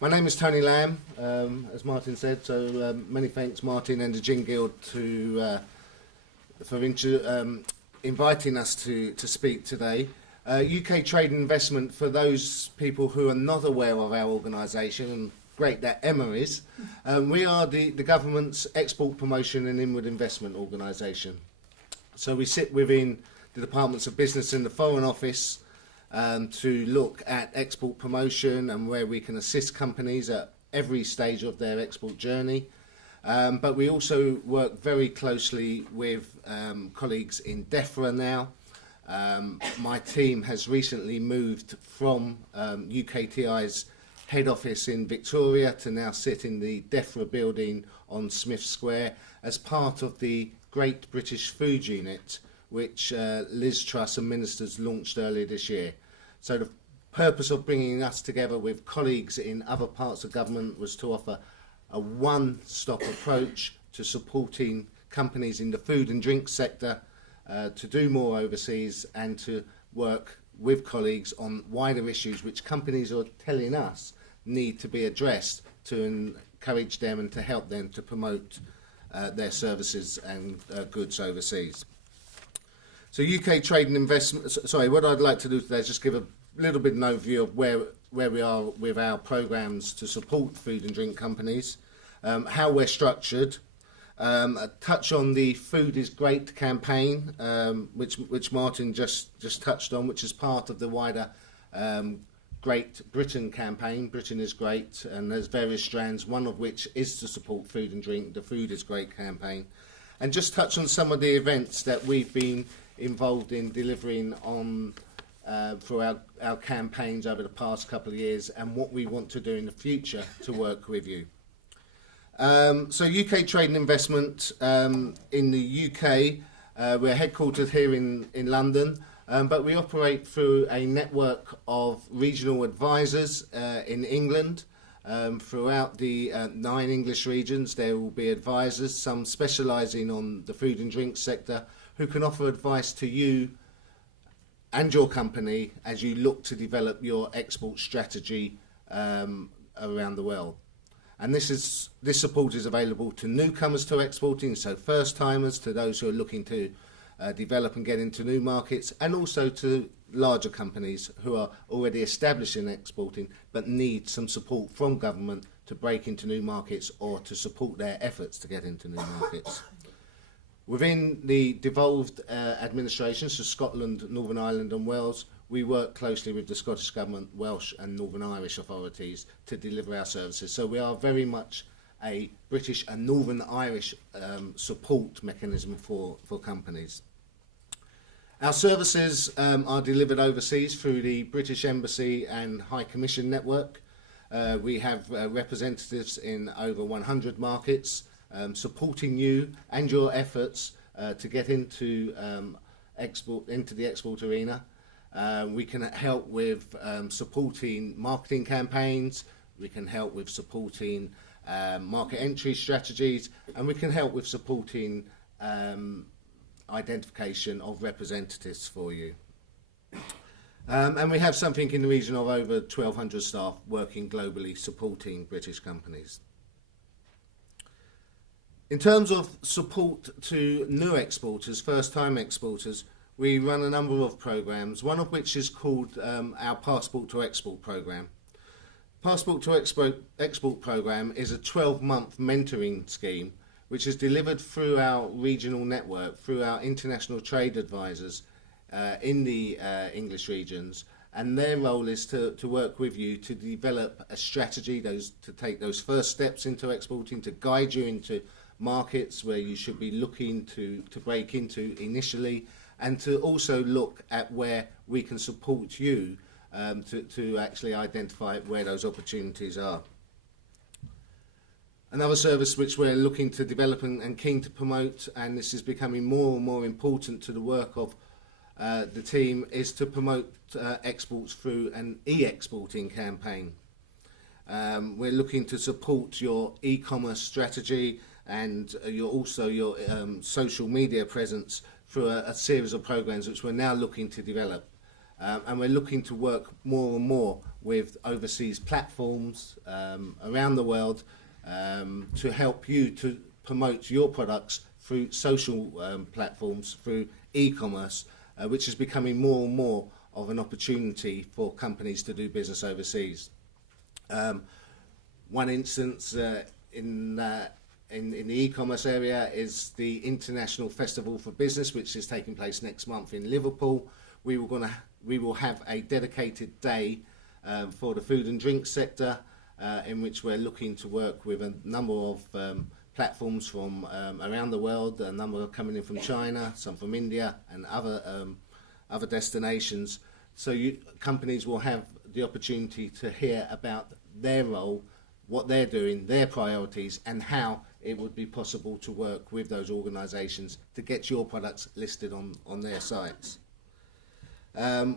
My name is Tony Lamb, as Martin said, so many thanks Martin and the Gin Guild for inviting us to speak today. UK Trade and Investment, for those people who are not aware of our organisation, and great that Emma is, we are the government's export promotion and inward investment organisation. So we sit within the Departments of Business and the Foreign Office to look at export promotion and where we can assist companies at every stage of their export journey. But we also work very closely with colleagues in DEFRA now. My team has recently moved from UKTI's head office in Victoria to now sit in the DEFRA building on Smith Square as part of the Great British Food Unit, which Liz Truss and ministers launched earlier this year. So the purpose of bringing us together with colleagues in other parts of government was to offer a one-stop approach to supporting companies in the food and drink sector to do more overseas and to work with colleagues on wider issues which companies are telling us need to be addressed to encourage them and to help them to promote their services and goods overseas. So UK Trade and Investment, what I'd like to do today is just give a little bit of an overview of where we are with our programmes to support food and drink companies, how we're structured, a touch on the Food is Great campaign, which Martin just touched on, which is part of the wider Great Britain campaign. Britain is great, and there's various strands, one of which is to support food and drink, the Food is Great campaign, and just touch on some of the events that we've been involved in delivering on through our campaigns over the past couple of years and what we want to do in the future to work with you. So UK Trade and Investment in the UK, we're headquartered here in London, but we operate through a network of regional advisors in England. Throughout the 9 English regions there will be advisors, some specialising on the food and drink sector, who can offer advice to you and your company as you look to develop your export strategy around the world. And this support is available to newcomers to exporting, so first timers, to those who are looking to develop and get into new markets, and also to larger companies who are already established in exporting but need some support from government to break into new markets or to support their efforts to get into new markets. Within the devolved administrations, so Scotland, Northern Ireland and Wales, we work closely with the Scottish Government, Welsh and Northern Irish authorities to deliver our services. So we are very much a British and Northern Irish support mechanism for companies. Our services are delivered overseas through the British Embassy and High Commission network. We have representatives in over 100 markets, supporting you and your efforts to get into the export arena. We can help with supporting marketing campaigns, we can help with supporting market entry strategies, and we can help with supporting identification of representatives for you. And we have something in the region of over 1,200 staff working globally supporting British companies. In terms of support to new exporters, first-time exporters, we run a number of programmes, one of which is called our Passport to Export programme. Passport to Export programme is a 12-month mentoring scheme which is delivered through our regional network, through our international trade advisors in the English regions, and their role is to work with you to develop a strategy, to take those first steps into exporting, to guide you into markets where you should be looking to break into initially, and to also look at where we can support you to actually identify where those opportunities are. Another service which we're looking to develop and keen to promote, and this is becoming more and more important to the work of the team, is to promote exports through an e-exporting campaign. We're looking to support your e-commerce strategy and your social media presence through a series of programs which we're now looking to develop. and we're looking to work more and more with overseas platforms around the world to help you to promote your products through social platforms, through e-commerce, which is becoming more and more of an opportunity for companies to do business overseas. One instance in the e-commerce area is the International Festival for Business, which is taking place next month in Liverpool. We will have a dedicated day for the food and drink sector, in which we're looking to work with a number of platforms from around the world. A number are coming in from China, some from India, and other destinations. So companies will have the opportunity to hear about their role, what they're doing, their priorities, and how it would be possible to work with those organisations to get your products listed on their sites.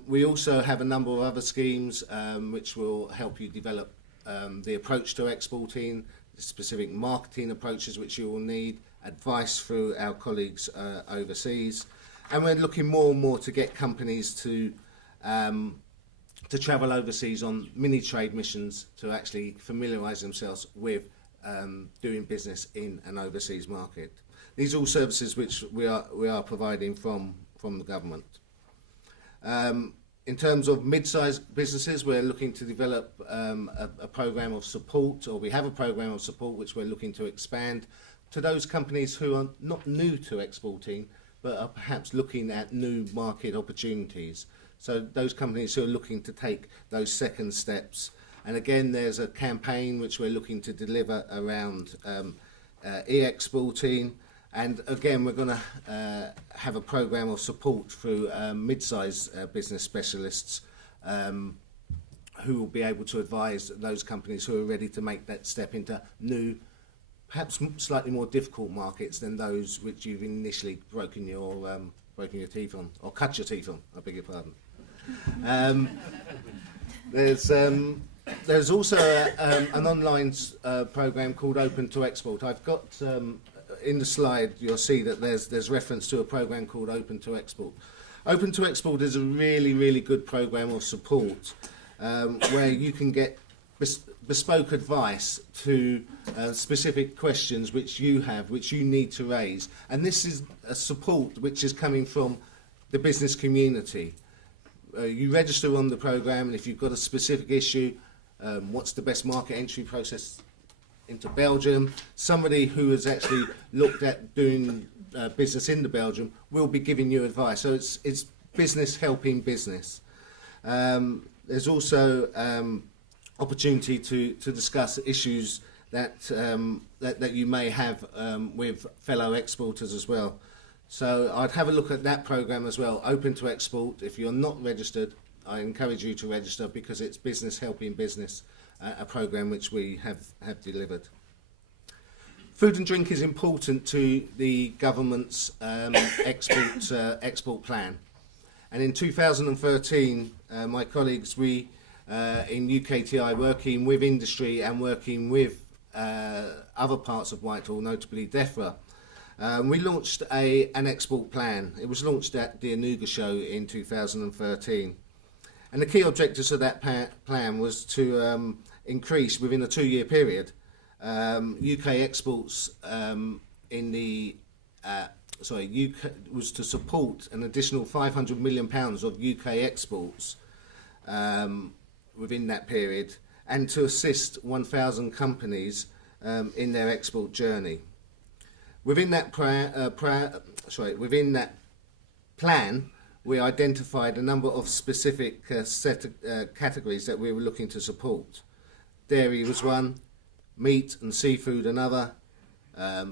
We also have a number of other schemes which will help you develop the approach to exporting, specific marketing approaches which you will need, advice through our colleagues overseas. And we're looking more and more to get companies to travel overseas on mini trade missions to actually familiarise themselves with doing business in an overseas market. These are all services which we are providing from the government. In terms of mid-sized businesses, we're looking to develop a program of support, or we have a program of support which we're looking to expand to those companies who are not new to exporting, but are perhaps looking at new market opportunities. So those companies who are looking to take those second steps. And again, there's a campaign which we're looking to deliver around e-exporting. And again, we're going to have a program of support through mid-size business specialists who will be able to advise those companies who are ready to make that step into new, perhaps slightly more difficult markets than those which you've initially broken your teeth on, or cut your teeth on, I beg your pardon. There's also an online program called Open to Export. I've got in the slide you'll see that there's reference to a program called Open to Export. Open to Export is a really good program of support where you can get bespoke advice to specific questions which you have, which you need to raise. And this is a support which is coming from the business community. You register on the program, and if you've got a specific issue, what's the best market entry process into Belgium, somebody who has actually looked at doing business in Belgium will be giving you advice. So it's business helping business. There's also opportunity to discuss issues that you may have with fellow exporters as well. So I'd have a look at that program as well, Open to Export. If you're not registered, I encourage you to register because it's business helping business, a program which we have delivered. Food and drink is important to the government's export plan. And in 2013, my colleagues, we in UKTI, working with industry and working with other parts of Whitehall, notably DEFRA, we launched an export plan. It was launched at the Anuga show in 2013. And the key objectives of that plan was to increase, within a 2-year period, UK exports was to support an additional £500 million of UK exports within that period, and to assist 1,000 companies in their export journey. Within that plan, we identified a number of specific categories that we were looking to support. Dairy was one, meat and seafood another,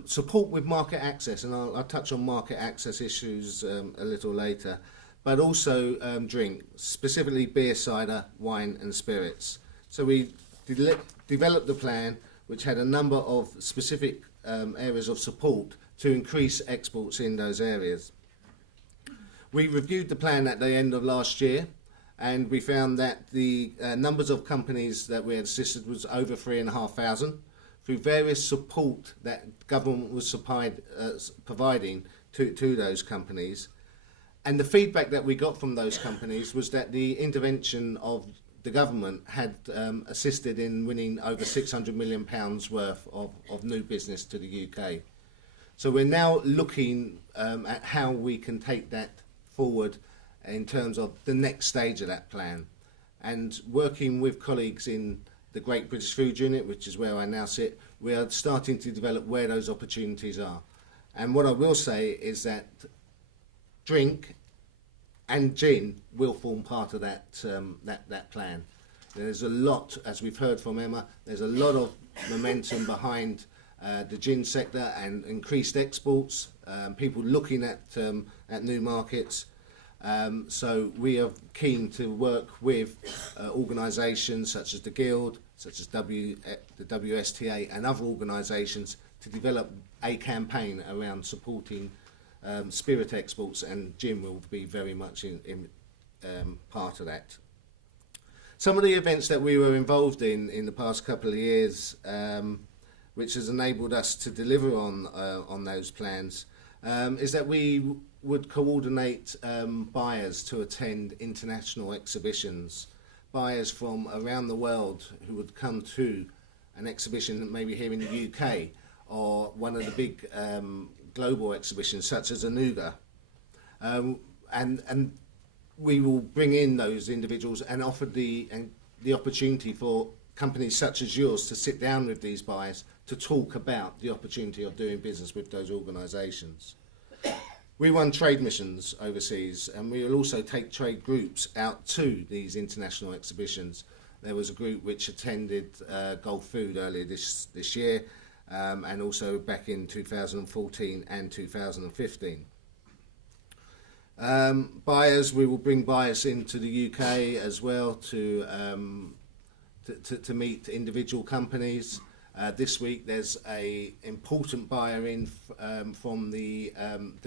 support with market access, and I'll touch on market access issues a little later, but also drink, specifically beer, cider, wine and spirits. So we developed the plan which had a number of specific areas of support to increase exports in those areas. We reviewed the plan at the end of last year, and we found that the numbers of companies that we had assisted was over 3,500 through various support that government was providing to those companies. And the feedback that we got from those companies was that the intervention of the government had assisted in winning over £600 million worth of new business to the UK. So we're now looking at how we can take that forward in terms of the next stage of that plan. And working with colleagues in the Great British Food Unit, which is where I now sit, we are starting to develop where those opportunities are. And what I will say is that drink and gin will form part of that that plan. There's a lot, as we've heard from Emma, there's a lot of momentum behind the gin sector and increased exports, people looking at new markets. So we are keen to work with organisations such as the Guild, such as the WSTA and other organisations to develop a campaign around supporting spirit exports, and gin will be very much in part of that. Some of the events that we were involved in the past couple of years, which has enabled us to deliver on those plans, is that we would coordinate buyers to attend international exhibitions, buyers from around the world who would come to an exhibition maybe here in the UK or one of the big global exhibitions such as Anuga, and we will bring in those individuals and offer the opportunity for companies such as yours to sit down with these buyers to talk about the opportunity of doing business with those organisations. We run trade missions overseas, and we will also take trade groups out to these international exhibitions. There was a group which attended Gulf Food earlier this year, and also back in 2014 and 2015. Buyers, we will bring buyers into the UK as well to meet individual companies. This week there's a important buyer in from the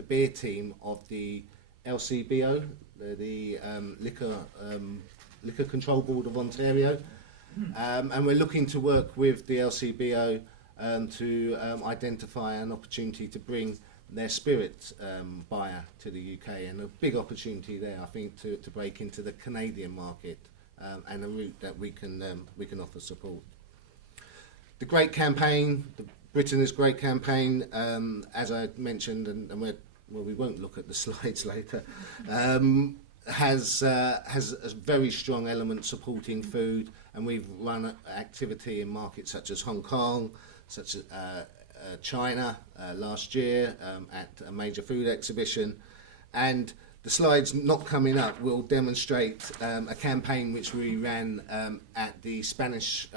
beer team of the LCBO, the Liquor Control Board of Ontario, and we're looking to work with the LCBO to identify an opportunity to bring their spirit buyer to the UK, and a big opportunity there, I think, to break into the Canadian market, and a route that we can offer support. The Great Campaign, the Britain is Great campaign, as I mentioned, and we won't look at the slides later, has a very strong element supporting food, and we've run activity in markets such as Hong Kong, such as China last year at a major food exhibition. And the slides not coming up will demonstrate a campaign which we ran at the Spanish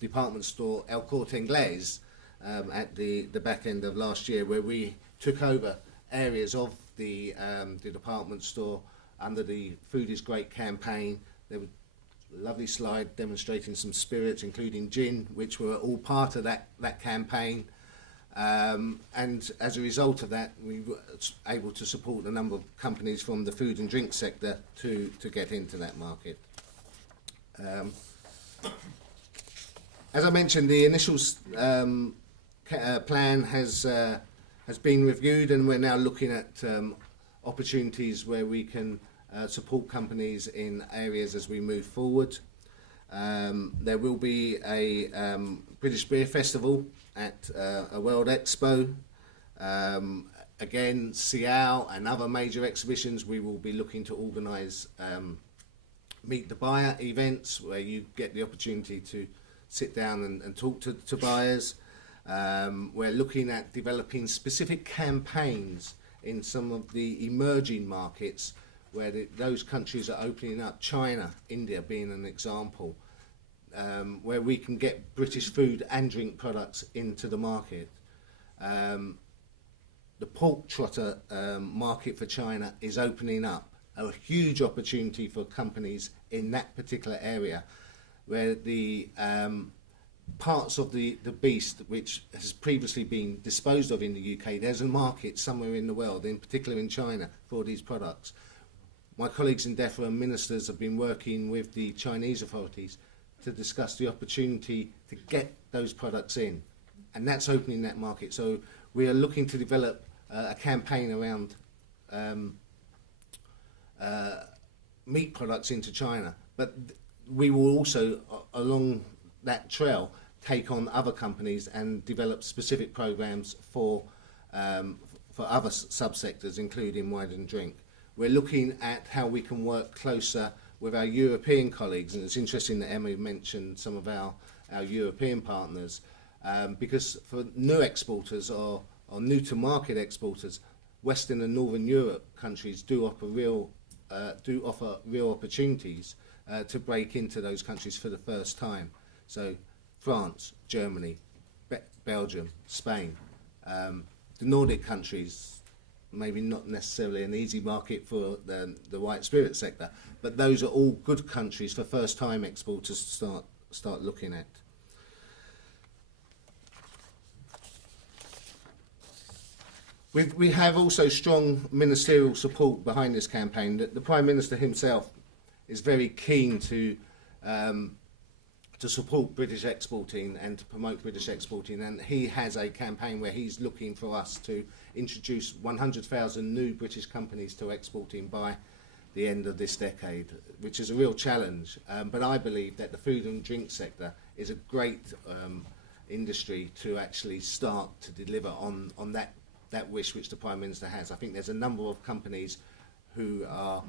department store El Corte Inglés at the back end of last year, where we took over areas of the department store under the Food is Great campaign. There was a lovely slide demonstrating some spirits, including gin, which were all part of that campaign. And as a result of that, we were able to support a number of companies from the food and drink sector to get into that market. As I mentioned, the initial plan has been reviewed, and we're now looking at opportunities where we can support companies in areas as we move forward. There will be a British Beer Festival at a World Expo. Again, Siao and other major exhibitions, we will be looking to organise meet the buyer events where you get the opportunity to sit down and talk to buyers. We're looking at developing specific campaigns in some of the emerging markets where those countries are opening up, China, India being an example, where we can get British food and drink products into the market. The pork trotter market for China is opening up, a huge opportunity for companies in that particular area, where the parts of the beast which has previously been disposed of in the UK, there's a market somewhere in the world, in particular in China, for these products. My colleagues in DEFRA and ministers have been working with the Chinese authorities to discuss the opportunity to get those products in, and that's opening that market. So we are looking to develop a campaign around meat products into China. But we will also, along that trail, take on other companies and develop specific programs for other subsectors, including wine and drink. We're looking at how we can work closer with our European colleagues, and it's interesting that Emma mentioned some of our European partners, because for new exporters or new to market exporters, Western and Northern Europe countries do offer real opportunities to break into those countries for the first time. So France, Germany, Belgium, Spain, the Nordic countries, maybe not necessarily an easy market for the white spirit sector, but those are all good countries for first time exporters to start looking at. We have also strong ministerial support behind this campaign. The Prime Minister himself is very keen to support British exporting and to promote British exporting, and he has a campaign where he's looking for us to introduce 100,000 new British companies to exporting by the end of this decade, which is a real challenge. But I believe that the food and drink sector is a great industry to actually start to deliver on that wish which the Prime Minister has. I think there's a number of companies who are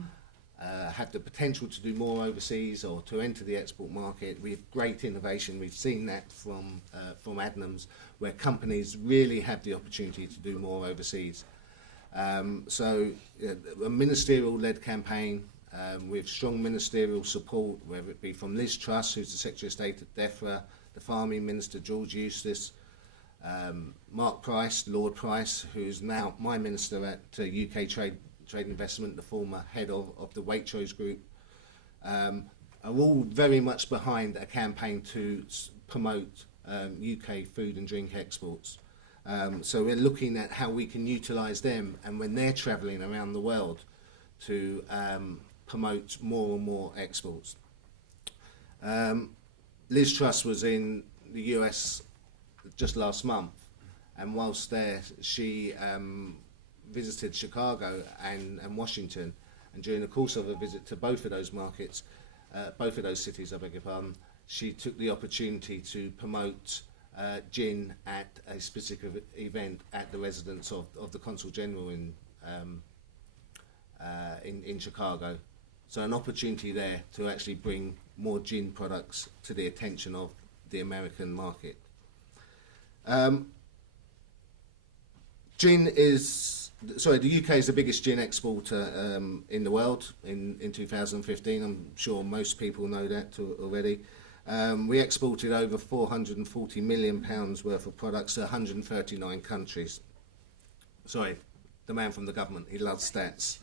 have the potential to do more overseas or to enter the export market. We have great innovation. We've seen that from Adnams, where companies really have the opportunity to do more overseas. So a ministerial-led campaign with strong ministerial support, whether it be from Liz Truss, who's the Secretary of State at DEFRA, the Farming Minister George Eustace, Mark Price, Lord Price, who's now my Minister at UK Trade Investment, the former head of the Waitrose Group, are all very much behind a campaign to promote UK food and drink exports. So we're looking at how we can utilise them, and when they're travelling around the world, to promote more and more exports. Liz Truss was in the US just last month, and whilst there she visited Chicago and Washington, and during the course of a visit to both of those markets, both of those cities, I beg your pardon, she took the opportunity to promote gin at a specific event at the residence of the Consul General in Chicago. So an opportunity there to actually bring more gin products to the attention of the American market. The UK is the biggest gin exporter in the world in 2015. I'm sure most people know that already. We exported over £440 million worth of products to 139 countries. Sorry, the man from the government, he loves stats.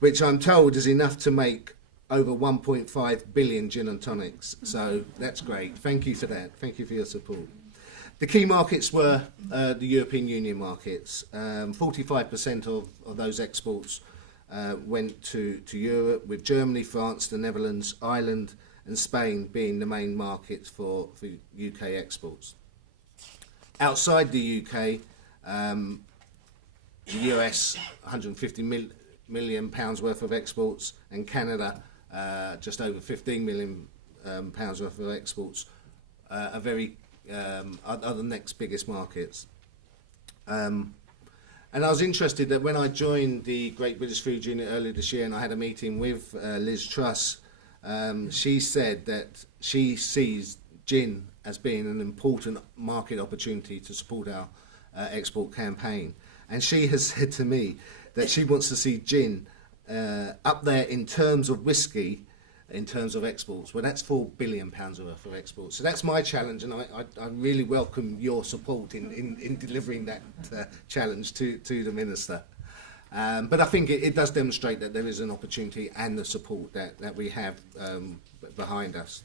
Which I'm told is enough to make over 1.5 billion gin and tonics. So that's great. Thank you for that. Thank you for your support. The key markets were the European Union markets. 45% of those exports went to Europe, with Germany, France, the Netherlands, Ireland and Spain being the main markets for UK exports. Outside the UK, the US, 150 million pounds worth of exports, and Canada, just over 15 million pounds worth of exports, are the next biggest markets. And I was interested that when I joined the Great British Food Unit earlier this year, and I had a meeting with Liz Truss, she said that she sees gin as being an important market opportunity to support our export campaign. And she has said to me that she wants to see gin up there in terms of whiskey, in terms of exports. Well, that's £4 billion worth of exports. So that's my challenge, and I really welcome your support in delivering that challenge to the Minister. But I think it does demonstrate that there is an opportunity and the support that we have behind us.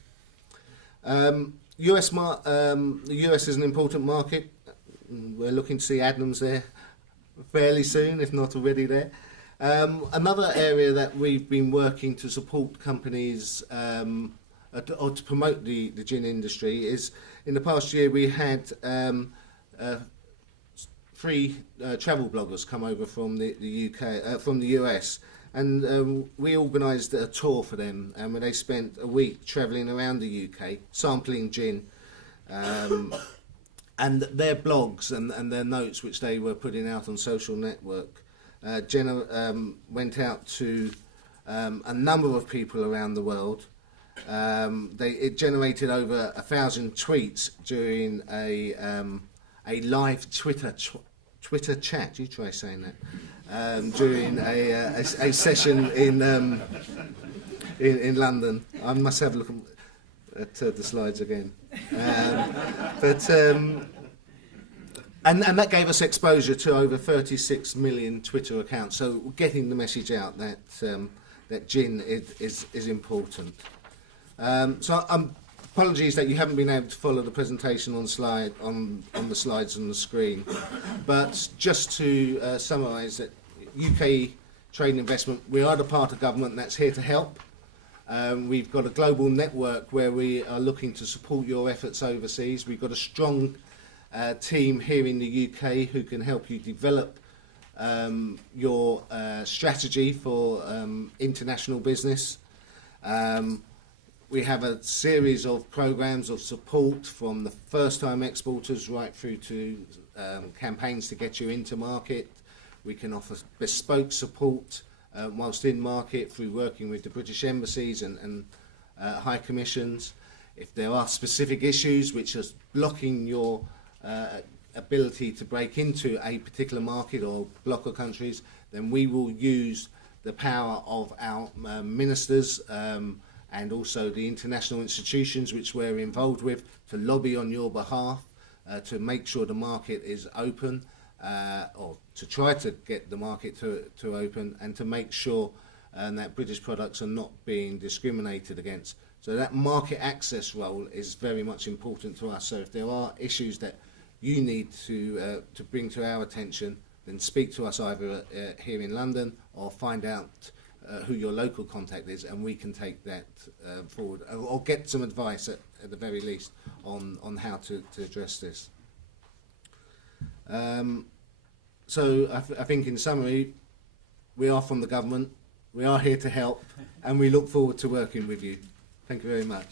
The US is an important market. We're looking to see Adnams there fairly soon, if not already there. Another area that we've been working to support companies or to promote the gin industry is, in the past year we had 3 travel bloggers come over from the UK, from the US, and we organised a tour for them, and where they spent a week travelling around the UK, sampling gin, and their blogs and their notes, which they were putting out on social network, went out to a number of people around the world. It generated over 1,000 tweets during a live Twitter chat. You try saying that. During a session in London. I must have a look at the slides again. And that gave us exposure to over 36 million Twitter accounts. So getting the message out that that gin is important. So apologies that you haven't been able to follow the presentation on the slides on the screen. But just to summarise that, UK Trade and Investment, we are the part of government that's here to help. We've got a global network where we are looking to support your efforts overseas. We've got a strong team here in the UK who can help you develop your strategy for international business. We have a series of programs of support from the first-time exporters right through to campaigns to get you into market. We can offer bespoke support whilst in market through working with the British embassies and high commissions. If there are specific issues which are blocking your ability to break into a particular market or block of countries, then we will use the power of our ministers and also the international institutions which we're involved with to lobby on your behalf to make sure the market is open, or to try to get the market to open, and to make sure that British products are not being discriminated against. So that market access role is very much important to us. So if there are issues that you need to bring to our attention, then speak to us either here in London or find out who your local contact is, and we can take that forward, or get some advice at the very least on how to address this. So I think in summary, we are from the government, we are here to help, and we look forward to working with you. Thank you very much.